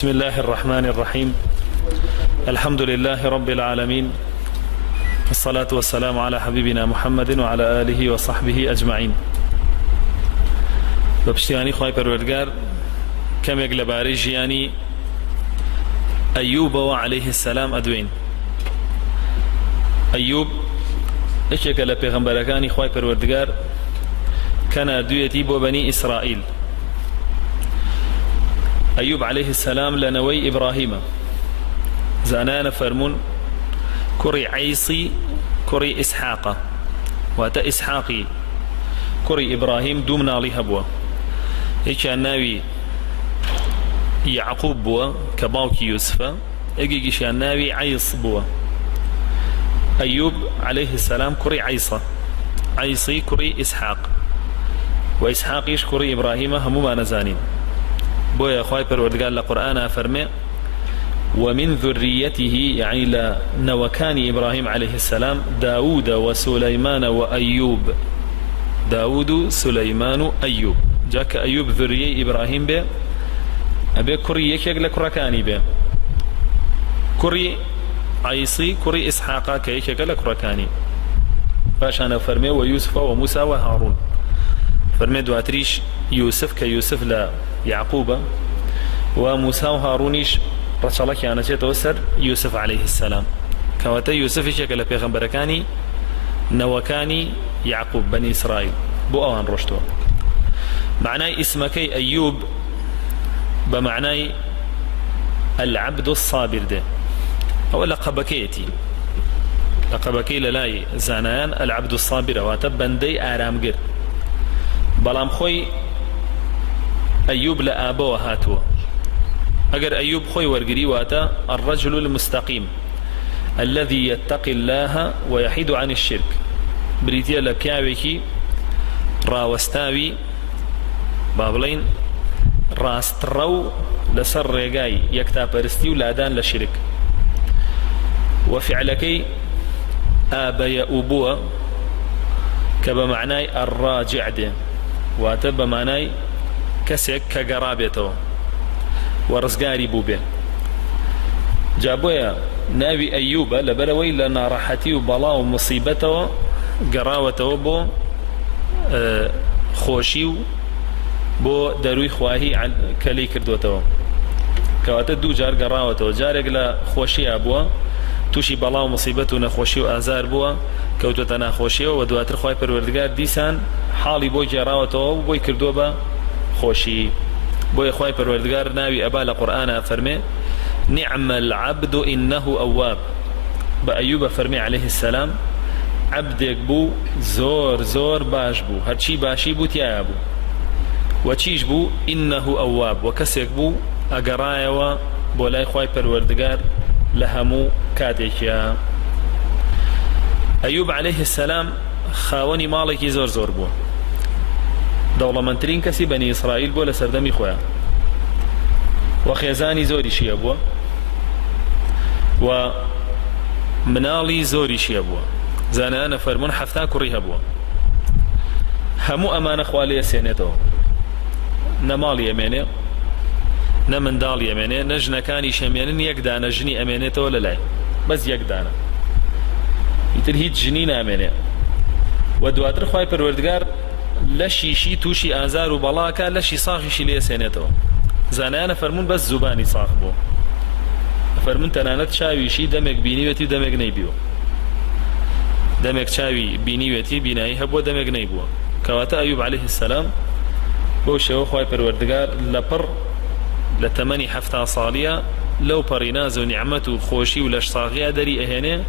بسم الله الرحمن الرحيم. الحمد لله رب العالمين، الصلاة والسلام على حبيبنا محمد وعلى آله وصحبه أجمعين. بپشتیوانی خوای پروردگار کەمێک لەبارەی ژیانی ئەیوبەوە عەلەیه السەلام ئەدوێین. ئەیوب یەکێکە لە پێغەمبەرەکانی خوای پەروەردگار کە نردوویەتی بۆ بەنی ئیسرائیل. أيوب عليه السلام لنوي إبراهيم زانان فرمون كري عيسي كري إسحاق واتا إسحاقي كري إبراهيم دومنا لي هبوا إيش الناوي يعقوب بوا كباوك يوسف إيش الناوي عيص بوا. أيوب عليه السلام كري عيصي كري إسحاق وإسحاقيش كري إبراهيم هموما نزانين. بويا خواي پروردگار لقرآن فرمي ومن ذريته يعني لنوكان إبراهيم عليه السلام داود وسليمان وأيوب. داود سليمان أيوب جاك أيوب ذرية إبراهيم به أبي كري يكيك لكركاني به كري عيسي كري إسحاق كيكيك لكركاني باشانا فرمي ويوسف وموسى وهارون فرمي دواتريش يوسف كيوسف لا يعقوب وموسى وهارونيش رسالك أنا توسر يوسف عليه السلام كواتا يوسف شكل بيغمبركاني نوكاني يعقوب بني إسرائيل بو أوان رشتو. معناي اسمكي أيوب بمعناي العبد الصابر ده أو لقبكيتي لقبكي للاي زانان العبد الصابر واتبن دي آرام قر بلام خوي أيوب لآبو هاتو أجر أيوب خوي ورقري واتا الرجل المستقيم الذي يتقي الله ويحيد عن الشرك بريتيا لبياويكي راوستاوي بابلين راسترو لسر ريقاي يكتا برستي ولادان لشرك وفعلكي آب يأوبوا كبمعناي الراجع ده واتا بمعناي كسك كقرابته ورزقاري بوبه جابويا ناوي أيوب لبروي لنا راحتي وبلا ومصيبته قراوته بو خوشي بو دروي خواهي كلي كردوته كواتا دو جار قراوته جارك لا خوشي أبوه توشي بلا ومصيبته نخوشي وآزار بوه كوتو ناخوشي ودواتر خواهي پروردگار ديسان حالي بو جراوته وبو كردوبه خوشي بو إخوائي پروردگار ناوي أبا لقرآن فرمي نعم العبد إنه أواب. بأيوب فرمي عليه السلام عبدك بو زور زور باش بو هرشي باشي بو تيا بو وچيش بو إنه أواب وكسك بو أقرايا بو لا إخوائي پروردگار لهمو كاتيكيا. أيوب عليه السلام خاوني مالكي زور زور بو دەوڵەمەندترین کەسی بەنی ئیسرائیل بۆ لە سەردەمی خۆیان و خێزانی زۆریشیە بووە و مناڵی زۆریشیە بووە. زانایانە فەرموون 7 کوڕی هەبووە. هەموو ئەمانە خوا لێ سێنێتەوە، نە ماڵی ئەمێنێ نە منداڵی ئەمێنێ نە ژنەکانی شەمێنن، یەک دانە ژنی ئەمێنێتەوە لەلای بەس یەک دانە، ئیتر هیچ ژنی نامێنێ. و دواتر خوای پەروەردگار لشيشي توشي آزار وبلاكا لشي صاخشي ليه سينيتو. زانانا فرمون بس زباني صاخ بو فرمون تنانت شاويشي دمك بينيوتي دمك نيبيو دمك شاوي بينيوتي بيناي هبو دمك نيبو. كواتا أيوب عليه السلام بو شو خواي پروردگار لبر لتمني 7 صالية لو بريناز ونعمته خوشي ولش صاغية دري اهنه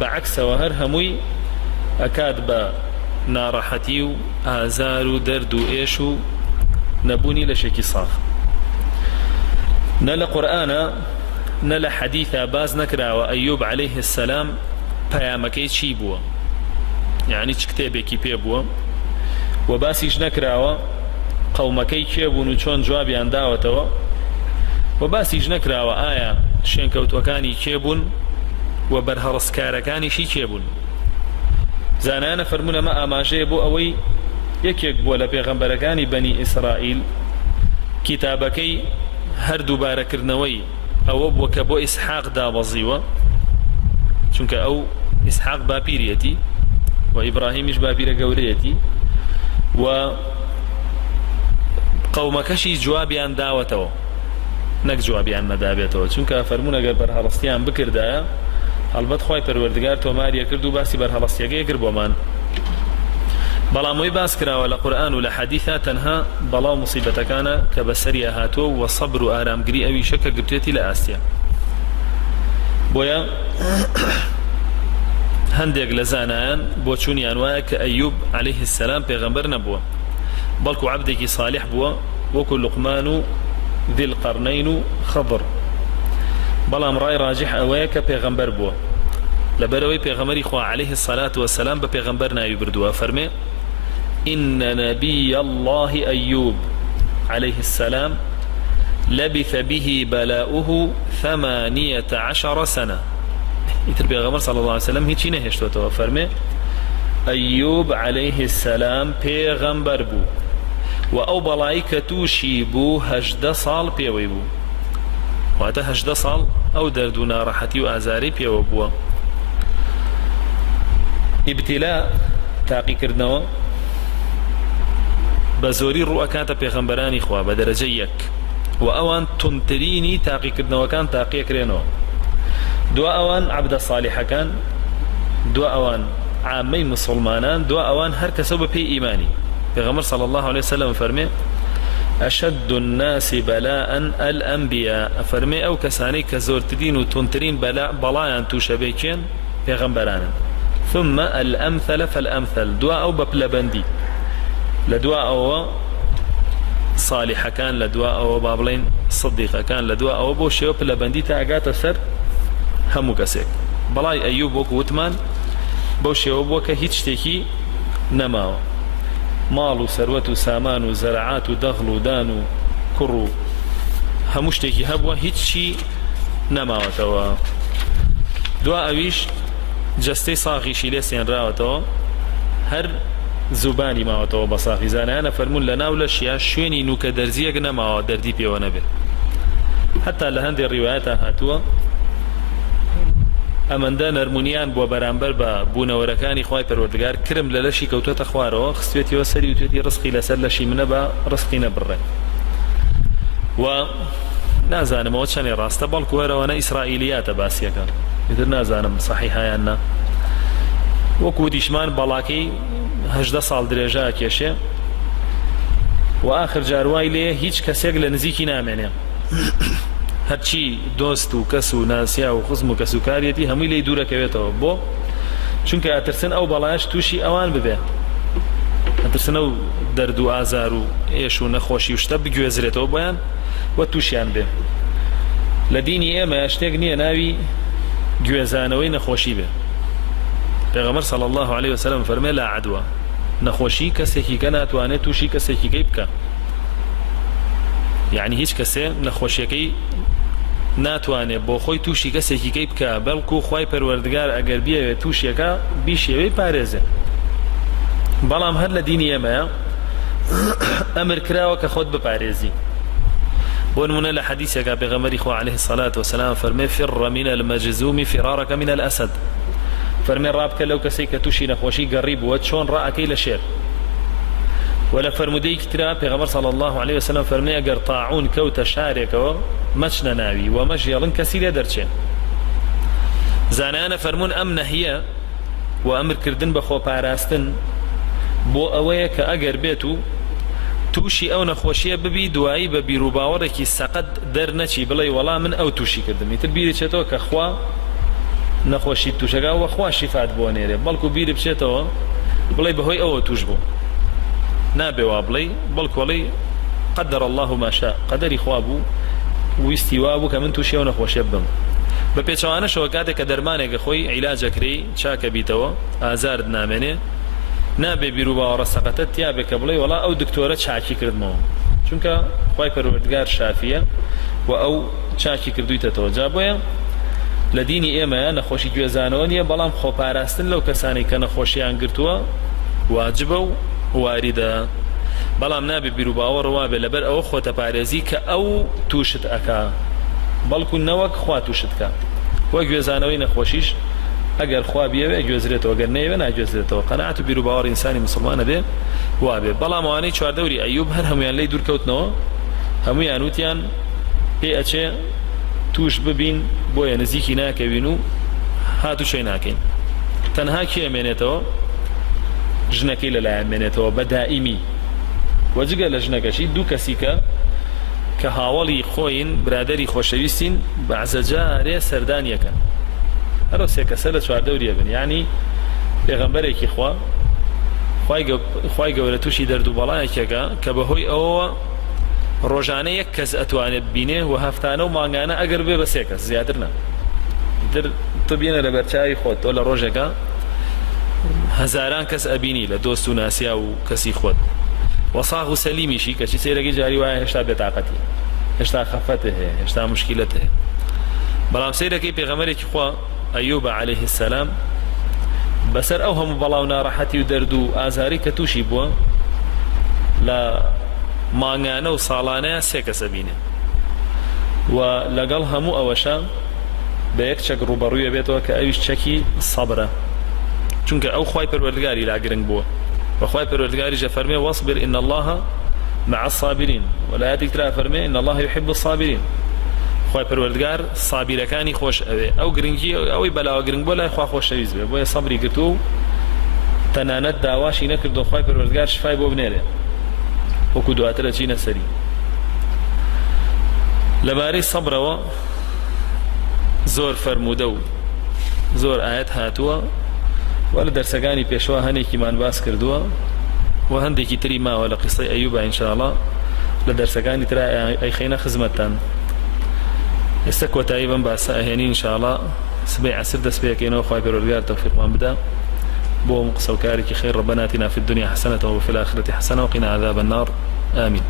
بعكس وهر هموي أكاد با ناڕەحەتی و ئازار و دەرد و ئێش و نەبوونی لە شێکی ساخ. نە لە قورئانە نە لە حەدیثە باز نەکراوە ئەیوب عەلەیه السەلام پەیامەکەی چی بووە، یعنی چ کتێبێکی پێ بووە، و باسیش نەکراوە قەومەکەی کێ بوون و چۆن جوابیان داوەتەوە، و باسیش نەکراوە ئایا شوێنکەوتوەکانی کێ بوون و بەرهەڕستکارەکانیشی کێ بوون. زانانا فرمونا ما ئاماژەیە بۆ ئەوەی یەکێک بووە لە پێغەمبەرەکانی بەنی ئیسرائیل کتابەکەی هەردوو بارەکردنەوەی ئەوە بووە کە بۆ ئیسحاق دابەزیوە، چونکە ئەو ئیسحاق باپیرەتی و ئیبراهیمیش باپیرە گەورەیەتی، و قەومەکەشی جوابیان داوەتەوە نەک جوابیان نەدابێتەوە، چونکە فەرموون ئەگەر بەرهەڵەستیان بکردایە هەڵبەت خوای پەروەردگار تۆماریە کرد و باسی بەرهەڵەستیەکەی کرد بۆمان. بەڵام وی باس کراوە لە قورئان و لە حەدیثا تەنها بەڵاو موسیبەتەکانە کە بەسەریە هاتووە و سەبر و ئارامگری ئەویشە کە گرتوێتی لە ئاستیا. بۆیە هەندێک لە زانایان بۆ چوونیان وایە کە ئەیوب عەلەیه السەلام پێغەمبەر نەبووە، بەڵکو عەبدێکی صالح بووە وەکو لوقمان و ذی القەرنەین و خەضر. بەڵام ڕای ڕاجح ئەوەیە کە پێغەمبەر بووە، لەبەرەوەی پێغەمبەری خوا عەلەیه الصەلاة وەسەلام بە پێغەمبەر ناوی بردووە، فەرمێ إن نبي الله أيوب عليه السلام لبث به بلاؤه 18 سنة. يتر بيغمر صلى الله عليه وسلم هيچي نهشتوتو، فرمي أيوب عليه السلام بيغمبر بو و أو بلايكة توشي بو 18 صال بيوي بو، واتا 18 صال أو دردونا راحتي وآزاري بيوي بو. ابتلاء تاقي كردنوا بزوري رؤكات بيغمبراني خوا بدرجة يك، وأوان تنتريني تاقي كردنوا كان تاقي كرينو، دو أوان عبد الصالح كان، دو أوان عامي مسلمانان، دو أوان هر كسب في إيماني. بيغمبر صلى الله عليه وسلم فرمي أشد الناس بلاء الأنبياء، فرمي أو كساني كزورتدين وتنترين بلايان توشبيكين بيغمبرانا، ثم الأمثل فالأمثل، دواء أو ببلبندي لدواء أو صالح كان، لدواء أو بابلين صديقة كان، لدواء أو بوشيو بلبندي تاقات سر همو كسيك. بلاي أيوب وكو وتمان بوشيو بوكا هيتش تيكي نماو، مال وثروة وسامان وزرعات ودخل ودان وكرو هموش تيكي هبوا هيتشي نماو توا. دواء أويش جستي صاغي شيليسين راوتو هر زبانی ماوەتەوە بە ساغی زانایانە فەرمون لە ناو لەشیا شوێنی نوکە دەرزیەک نەماوە دەردی پێوە نەبێت. حتا لە هەندێک ڕیوایەتە هاتووە ئەمەندە نەرمونیان بۆ بەرامبەر بە بوونەوەرەکانی خوای پەروەردگار کرم لە لەشی کەوتوێتە خوارەوە، خستوێتیەوە سەری وتوێتی ڕزقی لەسەر لەشی منە بە ڕزقی نەبڕێ. و نازانمەوە چەندێ ڕاستە، بەڵکو وەرەوەنە ئیسرائیلیاتە باسیەکە، ئیتر نازانم صحیحایان نا. وەکو دیشمان بەڵاکەی 18 ساڵ درێژە کێشێ و آخر جاروای لێ هیچ کەسێک لە نزیکی نامێنێ، هەرچی دۆست و کەس و ناسیا و خزم و کەسوکاریەتی هەمووی لێی دوورەکەوێتەوە، بۆ چونکە ئەترسن ئەو بەڵایش تووشی ئەوان ببێ، ئەترسن ئەو دەرد و ئازار و ئێش و نەخۆشی و شتە بگوێزرێتەوە بۆیان وە تووشیان بێ. لە دینی ئێمە شتێک نییە ناوی گوێزانەوەی نەخۆشی بێ. پێغەمبەر صلی الله عليه وسلم فەرمێ لا عدوە، نەخۆشی کەسێکی کە ناتوانێت تووشی کەسێکیکەی بکە، یعنی هیچ کەسێ نەخۆشیەکەی ناتوانێت بۆ خۆی تووشی کەسێکیکەی بکە، بەڵکو خوای پەروەردگار ئەگەر بیەوێت تووشیەکە بیشێوەی پارێزێ. بەڵام هەر لە دینی ئێمەیە ئەمر کراوە کە خۆت بپارێزی. بۆ نمونە لە حەدیثێکا پێغەمبەری خوا عەلەیه الصەلاة وەسەلام فەرمێ فر من المەجزوم فرارك من الأسد، فەرمێ ڕابکە لەو کەسەی کە تووشی نەخۆشی گەڕی بووە چۆن ڕائەکەی لە شێر. و لە فەرمودەیەکی ترا پێغەمبەر صلی الله عليه وسلم فەرمێ ئەگەر طاعون کەوتە شارێکەوە مەچنە ناوی و مەژێڵن کەسی لێ دەرچێن. زانایانە فەرمون ئەم نەهیە و ئەمرکردن بە خۆپاراستن بۆ ئەوەیە کە ئەگەر بێت و تووشی ئەو نەخۆشیە ببی دوایی بە بیر و باوەڕێکی سەقەت دەرنەچی بڵێ وەڵام من ئەو تووشی کردم، ئیتر بیری چێتەوە کە خوا نەخۆشی تووشەکە وە خوا شیفات بۆ نێرێ، بەڵکو بیری بچێتەوە بڵێ بەهۆی ئەوە توش بوو، نابێ وا بڵێ، بەڵکو وەڵێ قەدەر الله ما شاء، قەدەری خوا بوو ویستی وا بوو کە من تووشی ئەو نەخۆشیە بم. بە پێچەوانەشەوە کاتێک کە دەرمانێکە خۆی عیلاجەکرێ چاکە بیتەوە ئازارت نامێنێ، نابێ بیر و باوەڕە سەقەتت یا بێ کە بڵێ وەڵا ئەو دکتۆرە چاکی کردمەوە، چونکە خوای پەروەردگار شافیە و ئەو چاکی کردوویتەوە. جا بۆیە لە دینی ئێمە نەخۆشی گوێزانەوە نییە، بەڵام خۆپاراستن لەو کەسانی کە نەخۆشییان گرتووە واجبە و واریدە. بەڵام نابێ بیر و باوەڕ وابێ لەبەر ئەوە خۆتە پارێزی کە ئەو تووشت ئەکا بەڵکو نەوەک خوا تووشت کە وە گوێزانەوەی نەخۆشیش ئەگەر خوا بیەوێ گوێزرێتەوە گەر نەیەوێ ناگوێزرێتەوە قەناعەت و بیر و باوەڕ ئینسانی مسلمانە بێ وابێ بەڵام ئەوانەی چواردەوری ئەیوب هەر هەمویان لێی دوورکەوتنەوە هەمویان وتیان پێ ئەچێ توش ببین بۆیە نزیکی ناکەوین و هاتو شەی ناکەین تەنها کێ ئەمێنێتەوە ژنەکەی لەلایەن مێنێتەوە بە دائیمی وەجگە لە ژنەکەشی دوو کەسیکە کە هاوڵی خۆین برادری خۆشەویستین بەعزە جارێ سەردان یەکەن هەرۆ سێ کەسە لە چواردەوریە بن یعنی پێغەمبەرێکی خوا خوای گەورە تووشی دەرد و بەڵایەکێکە کە بەهۆی ئەوە ڕۆژانە یەک کەس ئەتوانێت بینێ و هەفتانە و مانگانە ئەگەر بێ بە سێ کەس زیاتر نە تر بینە لە بەرچاوی خۆت تۆ لە ڕۆژێکە هەزاران کەس ئەبینی لە دۆست و ناسیا و کەسی خۆت وەساغ و سەلیمیشی کەچی سەیرەکەی جاری وایە هێشتا بێتاقەتی هێشتا خەفەتە هەیە هێشتا مشکلەت هەیە بەڵام سەیرەکەی پێغەمبەرێکی خوا ئەیوب عەلەیه السەلام بەسەر ئەو هەموو بەڵاو ناڕەحەتی و دەرد و ئازاری کە تووشی بووە لە مانگانە و ساڵانەیە سێ کەس ئەبینێ و لەگەڵ هەموو ئەوەشە بە یەک چەک ڕوبەڕوویە بێتەوە کە ئەویش چەکی سەبرە چونکە ئەو خوای پەروەردگاری لا گرنگ بووە وخوای پەروەردگاریش فەرمێ واصبر إن الله مع الصابرين ولا ترى فەرمێ إن الله يحب الصابرين خوای پەروەردگار سابیرەکانی خۆش ئەوێ ئەو گرنگی ئەوەی بەلاوە گرنگ بۆ لای خوا خۆشەویست بێ بۆیە سەبری گرتو و تەنانەت داواشی نەکردو خوای پەروەردگار شفای بۆ بنێرێ وەکو دواترە چینە سەری لەبارەی سەبرەوە زۆر فەرموودە و زۆر ئاەت هاتووە و لە دەرسەکانی پێشەوە هەنێکیمان باس کردووە و هەندێکی تری ماوە لە قیسەی ئەیوبە ئینشاءڵڵا لە دەرسەکانی ترا ئەیخەینە خزمەتتان ئێستا کۆتایی بەم باسە ئەهێنی ئینشاءڵڵا سبەی عەسر دەست پێکەینەوە خوای پەروەردگار تەوفیقمان بدە بۆ قسە و کارێکی خێر ربنا آتنا في الدنيا حسنة وفي الآخرة حسنة وقنا عذاب النار آمين